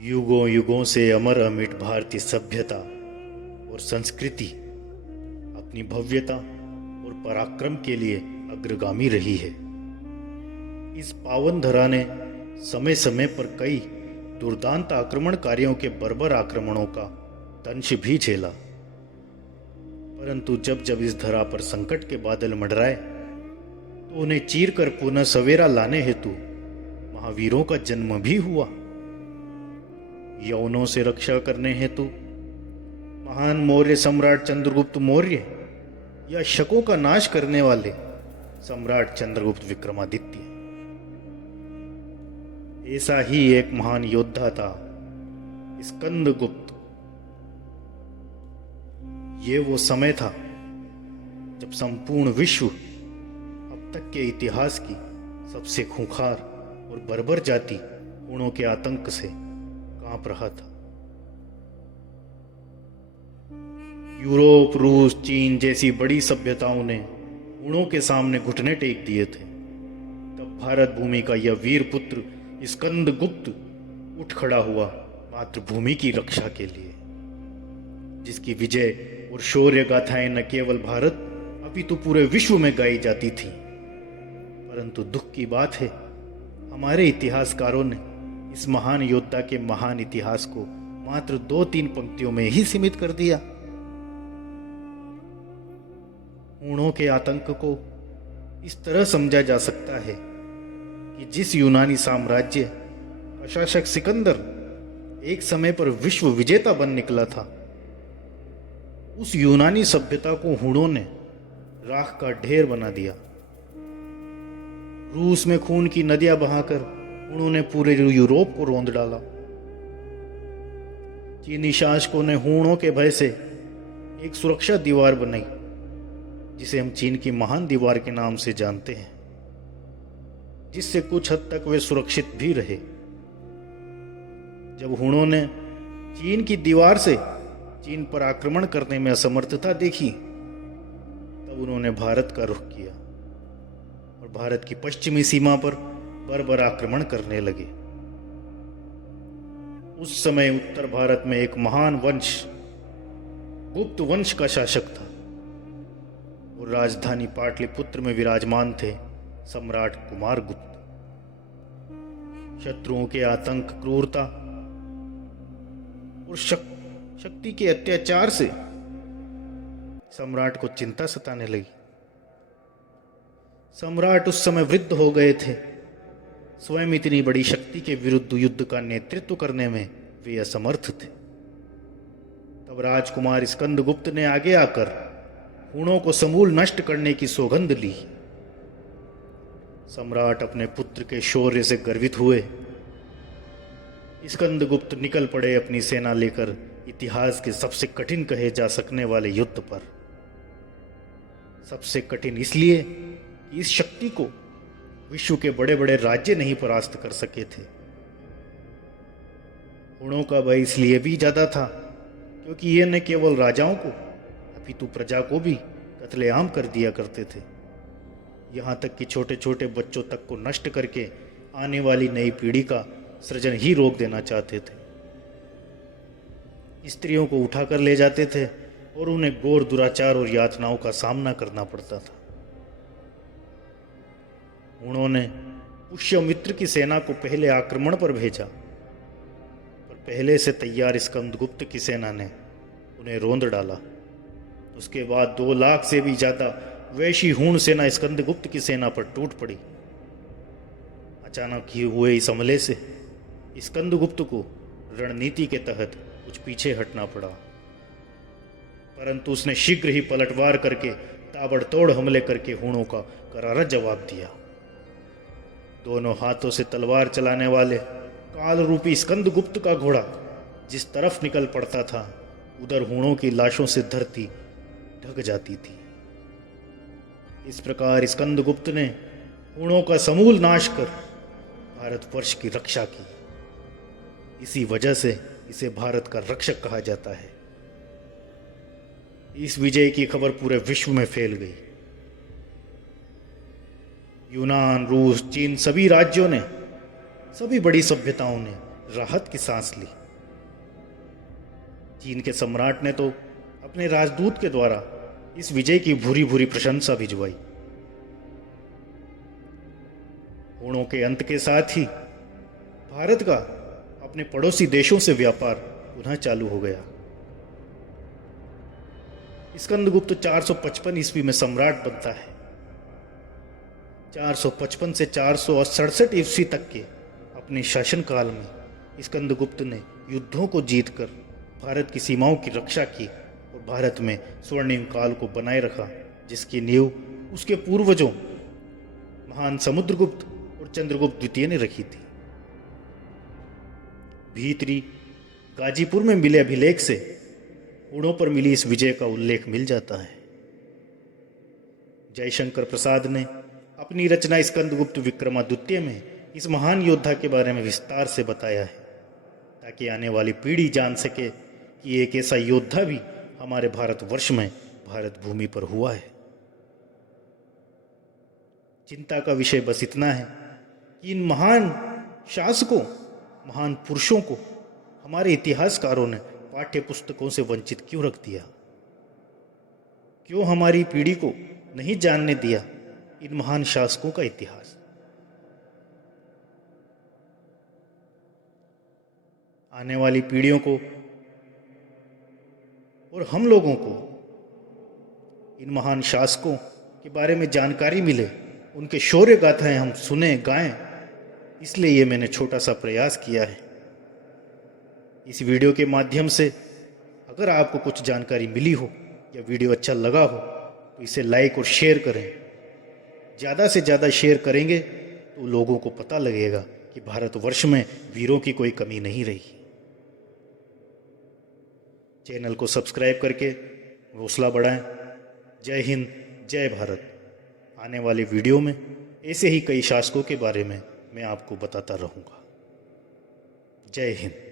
युगों युगों से अमर अमिट भारतीय सभ्यता और संस्कृति अपनी भव्यता और पराक्रम के लिए अग्रगामी रही है। इस पावन धरा ने समय समय पर कई दुर्दांत आक्रमणकारियों के बर्बर आक्रमणों का दंश भी झेला, परंतु जब जब इस धरा पर संकट के बादल मंडराए तो उन्हें चीर कर पुनः सवेरा लाने हेतु महावीरों का जन्म भी हुआ। यवनों से रक्षा करने हेतु महान मौर्य सम्राट चंद्रगुप्त मौर्य या शकों का नाश करने वाले सम्राट चंद्रगुप्त विक्रमादित्य, ऐसा ही एक महान योद्धा था स्कंदगुप्त। ये वो समय था जब संपूर्ण विश्व अब तक के इतिहास की सबसे खूंखार और बर्बर जाति हुणों के आतंक से कांप रहा था। यूरोप, रूस, चीन जैसी बड़ी सभ्यताओं ने हुणों के सामने घुटने टेक दिए थे, तब भारत भूमि का यह वीर पुत्र स्कंदगुप्त उठ खड़ा हुआ मातृभूमि की रक्षा के लिए, जिसकी विजय और शौर्य गाथाएं न केवल भारत अपितु पूरे विश्व में गाई जाती थी। परंतु दुख की बात है, हमारे इतिहासकारों ने इस महान योद्धा के महान इतिहास को मात्र 2-3 पंक्तियों में ही सीमित कर दिया। हुणों के आतंक को इस तरह समझा जा सकता है कि जिस यूनानी साम्राज्य का शासक सिकंदर एक समय पर विश्व विजेता बन निकला था, उस यूनानी सभ्यता को हुणों ने राख का ढेर बना दिया। रूस में खून की नदियां बहाकर उन्होंने पूरे यूरोप को रौंद डाला। चीनी शासकों ने हुणों के भय से एक सुरक्षा दीवार बनाई, जिसे हम चीन की महान दीवार के नाम से जानते हैं, जिससे कुछ हद तक वे सुरक्षित भी रहे। जब हुणों ने चीन की दीवार से चीन पर आक्रमण करने में असमर्थता देखी, तब उन्होंने भारत का रुख किया और भारत की पश्चिमी सीमा पर बर्बर आक्रमण करने लगे। उस समय उत्तर भारत में एक महान वंश गुप्त वंश का शासक था और राजधानी पाटलिपुत्र में विराजमान थे सम्राट कुमारगुप्त। शत्रुओं के आतंक, क्रूरता और शक्ति के अत्याचार से सम्राट को चिंता सताने लगी। सम्राट उस समय वृद्ध हो गए थे, स्वयं इतनी बड़ी शक्ति के विरुद्ध युद्ध का नेतृत्व करने में वे असमर्थ थे। तब राजकुमार स्कंदगुप्त ने आगे आकर हुणों को समूल नष्ट करने की सौगंध ली। सम्राट अपने पुत्र के शौर्य से गर्वित हुए। स्कंदगुप्त निकल पड़े अपनी सेना लेकर इतिहास के सबसे कठिन कहे जा सकने वाले युद्ध पर। सबसे कठिन इसलिए कि इस शक्ति को विश्व के बड़े बड़े राज्य नहीं परास्त कर सके थे। हुणों का भय इसलिए भी ज्यादा था क्योंकि ये न केवल राजाओं को अपितु प्रजा को भी कत्लेआम कर दिया करते थे। यहां तक कि छोटे छोटे बच्चों तक को नष्ट करके आने वाली नई पीढ़ी का सृजन ही रोक देना चाहते थे। स्त्रियों को उठाकर ले जाते थे और उन्हें घोर दुराचार और यातनाओं का सामना करना पड़ता था। उन्होंने पुष्यमित्र की सेना को पहले आक्रमण पर भेजा, पर पहले से तैयार स्कंदगुप्त की सेना ने उन्हें रौंद डाला। उसके बाद 2 लाख से भी ज्यादा वैशी हूण सेना स्कंदगुप्त की सेना पर टूट पड़ी। अचानक ही हुए इस हमले से स्कंदगुप्त को रणनीति के तहत कुछ पीछे हटना पड़ा, परंतु उसने शीघ्र ही पलटवार करके ताबड़तोड़ हमले करके हूणों का करारा जवाब दिया। दोनों हाथों से तलवार चलाने वाले काल रूपी स्कंदगुप्त का घोड़ा जिस तरफ निकल पड़ता था, उधर हूणों की लाशों से धरती ढक जाती थी। इस प्रकार स्कंदगुप्त ने हूणों का समूल नाश कर भारतवर्ष की रक्षा की। इसी वजह से इसे भारत का रक्षक कहा जाता है। इस विजय की खबर पूरे विश्व में फैल गई। यूनान, रूस, चीन सभी राज्यों ने, सभी बड़ी सभ्यताओं ने राहत की सांस ली। चीन के सम्राट ने तो अपने राजदूत के द्वारा इस विजय की भूरी भूरी प्रशंसा भिजवाई। हुणों के अंत के साथ ही भारत का अपने पड़ोसी देशों से व्यापार पुनः चालू हो गया। स्कंदगुप्त 455 ईस्वी में सम्राट बनता है। 455 से 467 ईस्वी तक के अपने शासनकाल में स्कंदगुप्त ने युद्धों को जीतकर भारत की सीमाओं की रक्षा की और भारत में स्वर्णिम काल को बनाए रखा, जिसकी नींव उसके पूर्वजों महान समुद्रगुप्त और चंद्रगुप्त द्वितीय ने रखी थी। भीतरी गाजीपुर में मिले अभिलेख से हुणों पर मिली इस विजय का उल्लेख मिल जाता है। जयशंकर प्रसाद ने अपनी रचना स्कंदगुप्त विक्रमादित्य में इस महान योद्धा के बारे में विस्तार से बताया है, ताकि आने वाली पीढ़ी जान सके कि एक ऐसा योद्धा भी हमारे भारतवर्ष में भारत भूमि पर हुआ है। चिंता का विषय बस इतना है कि इन महान शासकों, महान पुरुषों को हमारे इतिहासकारों ने पाठ्य पुस्तकों से वंचित क्यों रख दिया? क्यों हमारी पीढ़ी को नहीं जानने दिया इन महान शासकों का इतिहास? आने वाली पीढ़ियों को और हम लोगों को इन महान शासकों के बारे में जानकारी मिले, उनके शौर्य गाथाएं हम सुने गाएं, इसलिए ये मैंने छोटा सा प्रयास किया है। इस वीडियो के माध्यम से अगर आपको कुछ जानकारी मिली हो या वीडियो अच्छा लगा हो तो इसे लाइक और शेयर करें। ज़्यादा से ज़्यादा शेयर करेंगे तो लोगों को पता लगेगा कि भारतवर्ष में वीरों की कोई कमी नहीं रही। चैनल को सब्सक्राइब करके हौसला बढ़ाएं। जय हिंद, जय भारत। आने वाले वीडियो में ऐसे ही कई शासकों के बारे में मैं आपको बताता रहूँगा। जय हिंद।